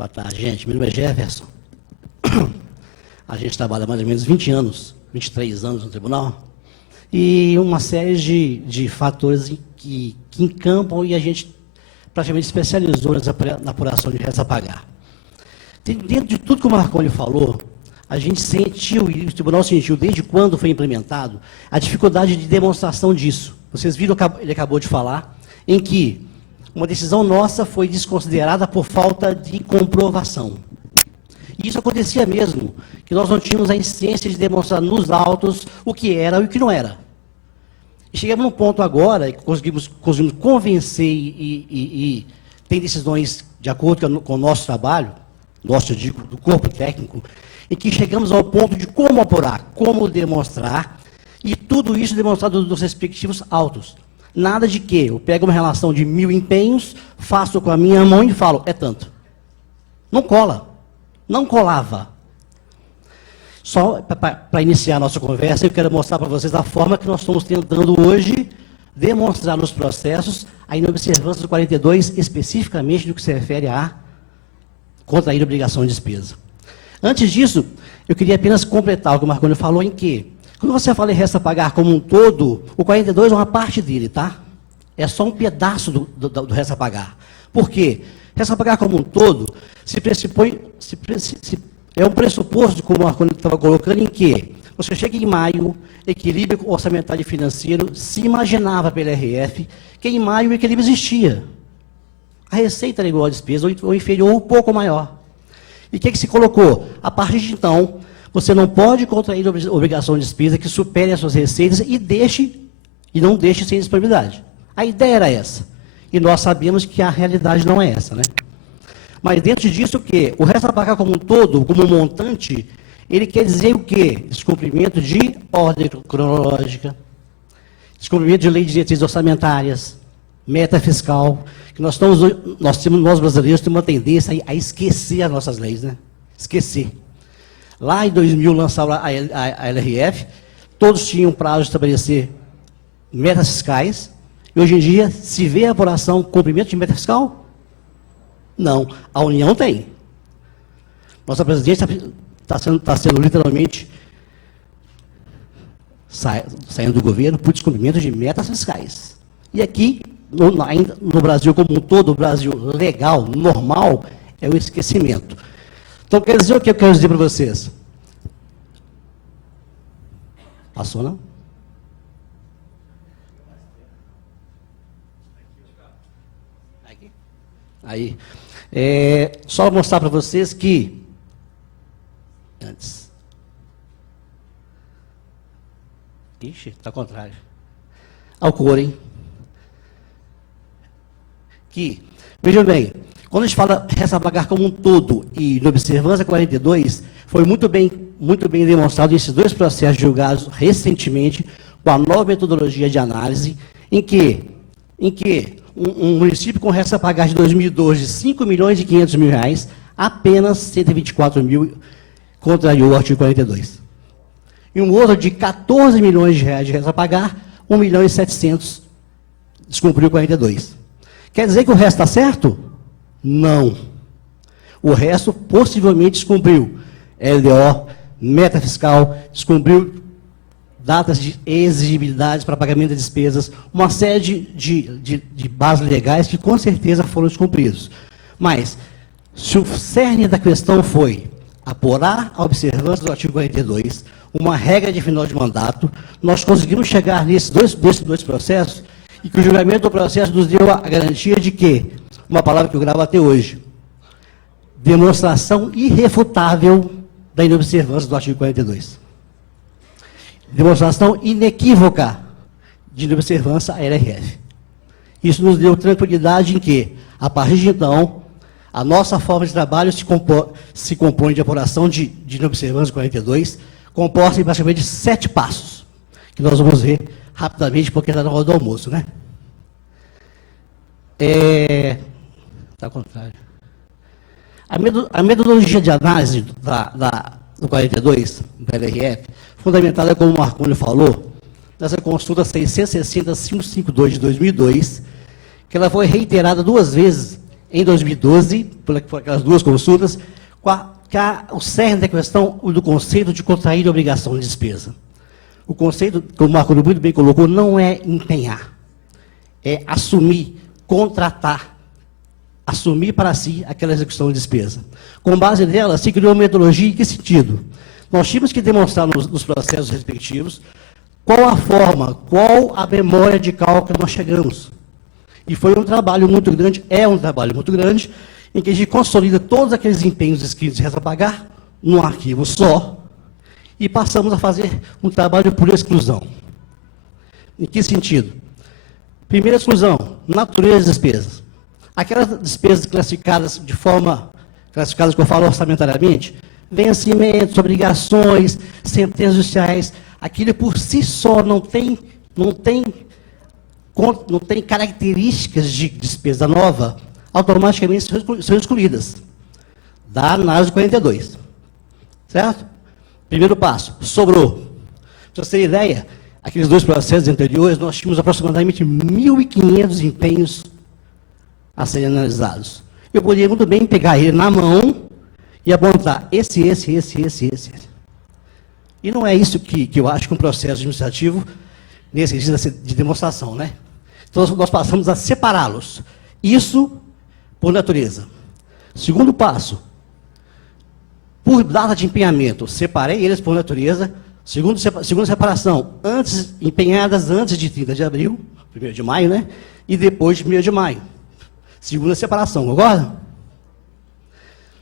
Boa tarde, gente. Meu nome é Jefferson. A gente trabalha mais ou menos 20 anos, 23 anos no tribunal, e uma série de fatores que encampam e a gente praticamente especializou na apuração de restos a pagar. Dentro de tudo que o Marconi falou, a gente sentiu, e o tribunal sentiu desde quando foi implementado, a dificuldade de demonstração disso. Vocês viram, ele acabou de falar, em que uma decisão nossa foi desconsiderada por falta de comprovação. E isso acontecia mesmo, que nós não tínhamos a insistência de demonstrar nos autos o que era e o que não era. E chegamos num ponto agora, que conseguimos convencer e tem decisões de acordo com o nosso trabalho, nosso, eu digo, do corpo técnico, em que chegamos ao ponto de como apurar, como demonstrar, e tudo isso demonstrado nos respectivos autos. Nada de que eu pego uma relação de 1000 empenhos, faço com a minha mão e falo, é tanto. Não cola. Não colava. Só para iniciar a nossa conversa, eu quero mostrar para vocês a forma que nós estamos tentando hoje demonstrar nos processos a inobservância do 42, especificamente no que se refere a contrair obrigação de despesa. Antes disso, eu queria apenas completar o que o Marconi falou em que, quando você fala em resta a pagar como um todo, o 42 é uma parte dele, tá? É só um pedaço do resta a pagar. Por quê? Resta a pagar como um todo é um pressuposto, como o Marconi estava colocando, em que você chega em maio, equilíbrio orçamentário e financeiro, se imaginava pela RF que em maio o equilíbrio existia. A receita era igual à despesa, ou inferior, ou um pouco maior. E o que se colocou? A partir de então, você não pode contrair obrigação de despesa que supere as suas receitas e não deixe sem disponibilidade. A ideia era essa. E nós sabemos que a realidade não é essa, né? Mas dentro disso, o quê? O resto a pagar como um todo, como um montante, ele quer dizer o quê? Descumprimento de ordem cronológica, descumprimento de lei de diretrizes orçamentárias, meta fiscal, que nós brasileiros temos uma tendência a esquecer as nossas leis, né? Esquecer. Lá em 2000 lançaram a LRF, todos tinham prazo de estabelecer metas fiscais, e hoje em dia, se vê a apuração cumprimento de meta fiscal? Não, a União tem. Nossa presidente está sendo literalmente saindo do governo por descumprimento de metas fiscais. E aqui, no Brasil como um todo, o Brasil legal, normal, é o esquecimento. Então, quer dizer o que eu quero dizer para vocês? Passou, não? Aqui. Aí. Só mostrar para vocês que... Antes. Ixi, está ao contrário. Ao cor, hein? Que, vejam bem, quando a gente fala resta a pagar como um todo e na observância 42, foi muito bem demonstrado esses dois processos julgados recentemente com a nova metodologia de análise, em que um município com resta a pagar de 2012 de 5 milhões e 500 mil reais, apenas 124 mil contrariou o artigo 42. E um outro de 14 milhões de reais de resta a pagar, 1 milhão e 700 descumpriu o 42. Quer dizer que o resto está certo? Não. O resto possivelmente descumpriu LDO, meta fiscal, descumpriu datas de exigibilidade para pagamento de despesas, uma série de bases legais que com certeza foram descumpridos. Mas, se o cerne da questão foi apurar a observância do artigo 42, uma regra de final de mandato, nós conseguimos chegar nesses dois processos e que o julgamento do processo nos deu a garantia de que, uma palavra que eu gravo até hoje, demonstração irrefutável da inobservância do artigo 42. Demonstração inequívoca de inobservância à LRF. Isso nos deu tranquilidade em que, a partir de então, a nossa forma de trabalho se compõe de apuração de inobservância 42, composta em basicamente 7 passos, que nós vamos ver rapidamente, porque está na hora do almoço, né? Está ao contrário. A metodologia de análise do 42, da LRF, fundamentada, como o Marconi falou, nessa consulta 660-552 de 2002, que ela foi reiterada 2 vezes em 2012, por aquelas duas consultas, o cerne da questão do conceito de contrair obrigação de despesa. O conceito, como o Marco muito bem colocou, não é empenhar, é assumir, contratar, assumir para si aquela execução de despesa. Com base nela, se criou uma metodologia em que sentido? Nós tínhamos que demonstrar nos processos respectivos qual a forma, qual a memória de cálculo que nós chegamos. E foi um trabalho muito grande, é um trabalho muito grande, em que a gente consolida todos aqueles empenhos escritos de resta a pagar num arquivo só, e passamos a fazer um trabalho por exclusão. Em que sentido? Primeira exclusão, natureza das despesas. Aquelas despesas classificadas classificadas que eu falo orçamentariamente, vencimentos, obrigações, sentenças judiciais, aquilo por si só não tem características de despesa nova, automaticamente são excluídas da análise 42. Certo? Primeiro passo, sobrou. Para você ter ideia, aqueles dois processos anteriores, nós tínhamos aproximadamente 1.500 empenhos a serem analisados. Eu poderia muito bem pegar ele na mão e apontar esse. E não é isso que eu acho que um processo administrativo, nesse sentido de demonstração, né? Então, nós passamos a separá-los. Isso por natureza. Segundo passo, por data de empenhamento, separei eles por natureza. Segunda separação, empenhadas antes de 30 de abril, 1º de maio, né? E depois de 1º de maio. Segunda separação, concorda?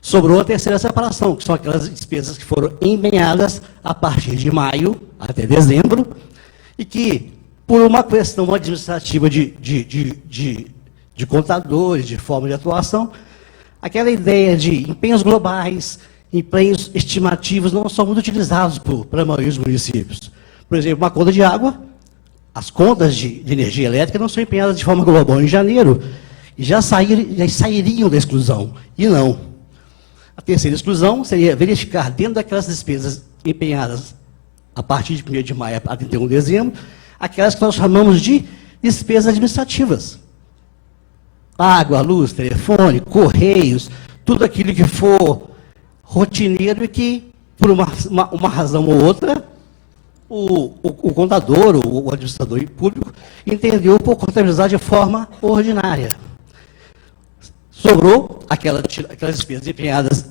Sobrou a terceira separação, que são aquelas despesas que foram empenhadas a partir de maio até dezembro, e que, por uma questão administrativa de contadores, de forma de atuação, aquela ideia de empenhos globais, empenhos estimativos não são muito utilizados para a maioria dos municípios. Por exemplo, uma conta de água, as contas de energia elétrica não são empenhadas de forma global em janeiro, e já sairiam da exclusão, e não. A terceira exclusão seria verificar dentro daquelas despesas empenhadas a partir de 1º de maio a 31 de dezembro, aquelas que nós chamamos de despesas administrativas. Água, luz, telefone, correios, tudo aquilo que for rotineiro e que, por uma razão ou outra, o contador, o administrador público, entendeu por contabilizar de forma ordinária. Sobrou aquelas despesas empenhadas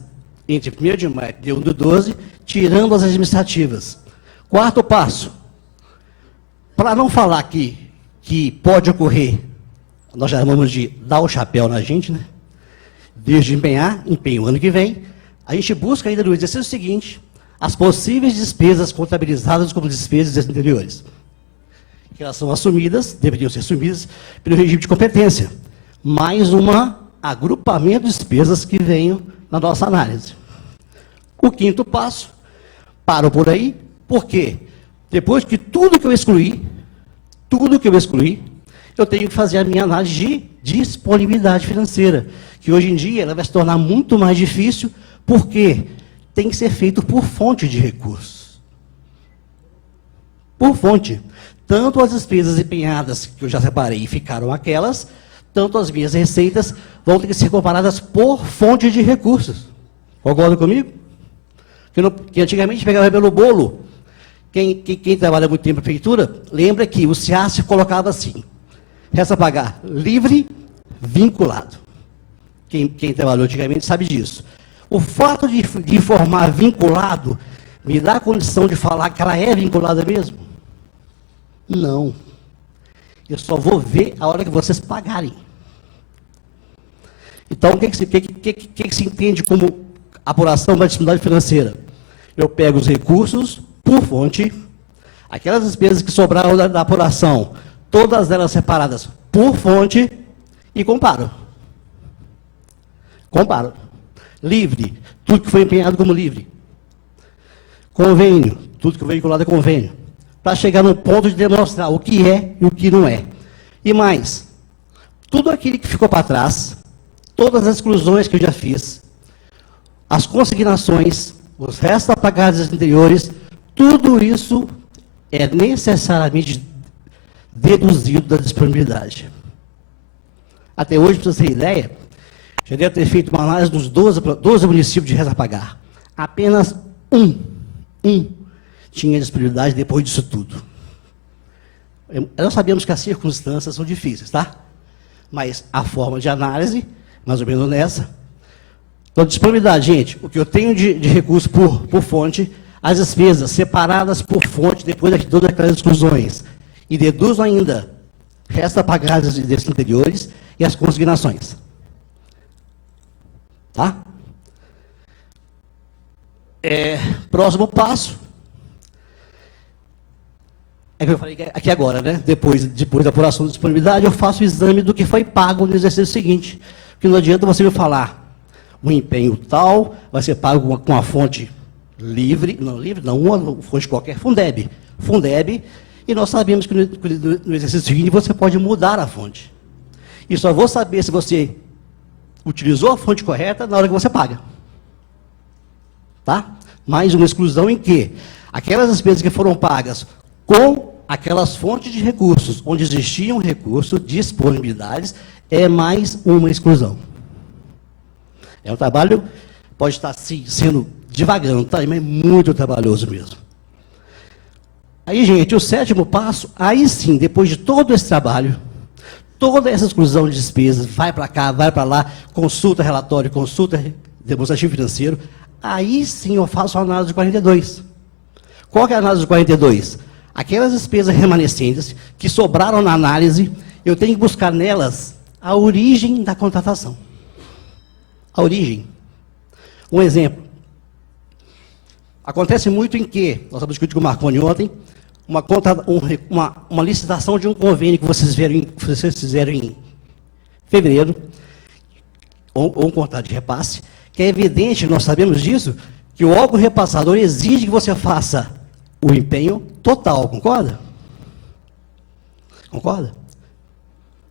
entre 1º de maio e 1 de 12, tirando as administrativas. Quarto passo, para não falar que pode ocorrer, nós chamamos de dar o chapéu na gente, né? Desde empenho ano que vem, a gente busca ainda no exercício seguinte, as possíveis despesas contabilizadas como despesas anteriores. Que elas são assumidas, deveriam ser assumidas pelo regime de competência. Mais agrupamento de despesas que venham na nossa análise. O quinto passo, paro por aí, porque depois que tudo que eu excluí, eu tenho que fazer a minha análise de disponibilidade financeira, que hoje em dia ela vai se tornar muito mais difícil, porque tem que ser feito por fonte de recursos. Por fonte. Tanto as despesas empenhadas, que eu já separei e ficaram aquelas, tanto as minhas receitas vão ter que ser comparadas por fonte de recursos. Concorda comigo? Que antigamente pegava pelo bolo. Quem trabalha muito tempo na prefeitura, lembra que o SEASC colocava assim, resta pagar livre, vinculado. Quem trabalhou antigamente sabe disso. O fato de informar vinculado me dá a condição de falar que ela é vinculada mesmo? Não. Eu só vou ver a hora que vocês pagarem. Então, o que se entende como apuração da disponibilidade financeira? Eu pego os recursos por fonte, aquelas despesas que sobraram da apuração, todas elas separadas por fonte, e comparo. Livre, tudo que foi empenhado como livre. Convênio, tudo que foi vinculado a convênio. Para chegar no ponto de demonstrar o que é e o que não é. E mais, tudo aquilo que ficou para trás, todas as exclusões que eu já fiz, as consignações, os restos a pagar anteriores, tudo isso é necessariamente deduzido da disponibilidade. Até hoje, para você ter ideia, Já deve ter feito uma análise dos 12 municípios de resta a pagar. Apenas um tinha disponibilidade depois disso tudo. Nós sabemos que as circunstâncias são difíceis, tá? Mas a forma de análise, mais ou menos nessa. Então, disponibilidade, gente, o que eu tenho de recurso por fonte, as despesas separadas por fonte, depois de todas aquelas exclusões. E deduzo ainda resta pagadas desses anteriores e as consignações. Tá? Próximo passo. É que eu falei aqui agora, né? Depois da apuração de disponibilidade, eu faço o exame do que foi pago no exercício seguinte. Porque não adianta você me falar, um empenho tal vai ser pago com a fonte livre, não, uma fonte qualquer, Fundeb, e nós sabemos que no exercício seguinte você pode mudar a fonte. E só vou saber se você utilizou a fonte correta na hora que você paga. Tá? Mais uma exclusão em que aquelas despesas que foram pagas com aquelas fontes de recursos, onde existiam recursos, disponibilidades, é mais uma exclusão. É um trabalho, pode estar sendo devagando, tá? Mas é muito trabalhoso mesmo. Aí, gente, o sétimo passo, aí sim, depois de todo esse trabalho, toda essa exclusão de despesas, vai para cá, vai para lá, consulta relatório, consulta demonstrativo financeiro, aí sim eu faço a análise de 42. Qual que é a análise de 42? Aquelas despesas remanescentes que sobraram na análise, eu tenho que buscar nelas a origem da contratação. A origem. Um exemplo. Acontece muito em que, nós estamos discutindo com o Marconi ontem, uma licitação de um convênio que vocês fizeram em fevereiro, ou um contrato de repasse, que é evidente, nós sabemos disso, que o órgão repassador exige que você faça o empenho total, concorda? Concorda?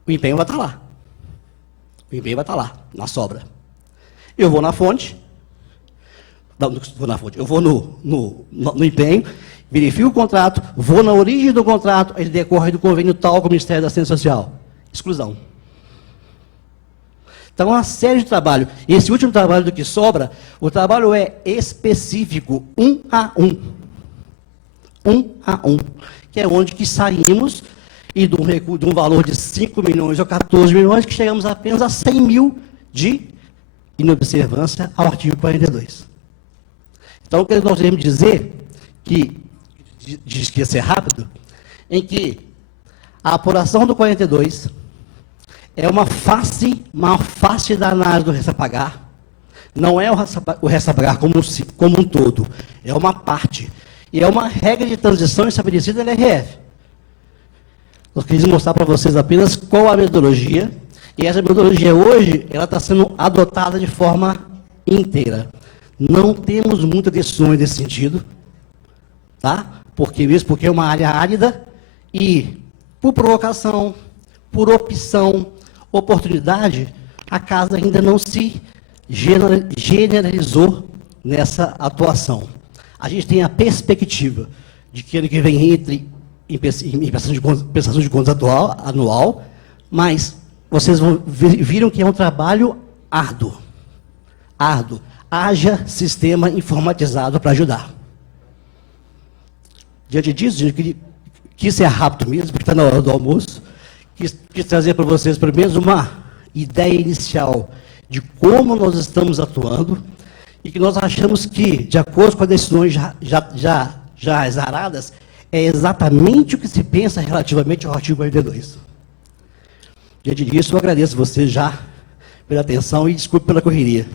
O empenho vai estar lá. O empenho vai estar lá, na sobra. Eu vou na fonte, eu vou no empenho, verifico o contrato, vou na origem do contrato, ele decorre do convênio tal com o Ministério da Assistência Social. Exclusão. Então, uma série de trabalho. E esse último trabalho do que sobra, o trabalho é específico, 1 a 1. 1 a 1. Que é onde que saímos e de um valor de 5 milhões ou 14 milhões, que chegamos apenas a 100 mil de inobservância ao artigo 42. Então, o que nós devemos dizer, que diz que ia ser rápido, em que a apuração do 42 é uma face da análise do resta pagar, não é o resta pagar como um todo, é uma parte, e é uma regra de transição estabelecida na LRF. Nós queríamos mostrar para vocês apenas qual a metodologia, e essa metodologia hoje, ela está sendo adotada de forma inteira. Não temos muitas decisões nesse sentido, tá? Porque é uma área árida e, por provocação, por opção, oportunidade, a casa ainda não se generalizou nessa atuação. A gente tem a perspectiva de que ano que vem entre em prestação de contas anual, mas vocês viram que é um trabalho árduo. Haja sistema informatizado para ajudar. Diante disso, eu quis ser rápido mesmo, porque está na hora do almoço, quis trazer para vocês, pelo menos, uma ideia inicial de como nós estamos atuando e que nós achamos que, de acordo com as decisões já exaradas, é exatamente o que se pensa relativamente ao artigo 42. Diante disso, eu agradeço vocês já pela atenção e desculpe pela correria.